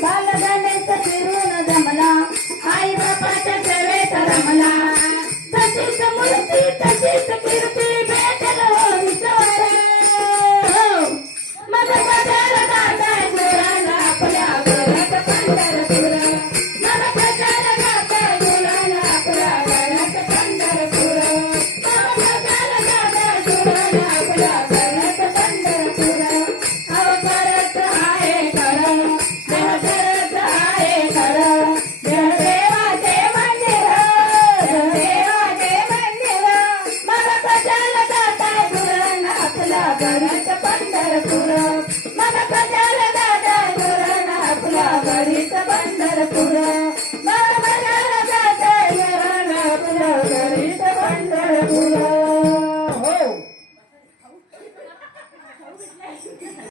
बालगणेश फिरून जमला आई बापाच्या सेवेत रमला तशीच मूर्ती तशीच कीर्ती भेटल हो विचार मग कशाला जाताय गुराला आपल्या घरात पंढरपूर मग कशाला जाताय गुराला आपल्या घरात पंढरपूर मग कशाला जाताय गुराला आपल्या घरात पंढरपूर अव करत आहे खरं देव करत आहे खरं देव देवाचे मंदिर देवाचे मंदिर मग कशाला जाताय गुराला आपल्या घरात पंढरपूर मग कशाला जाताय गुराला आपल्या घरीच पंढरपूर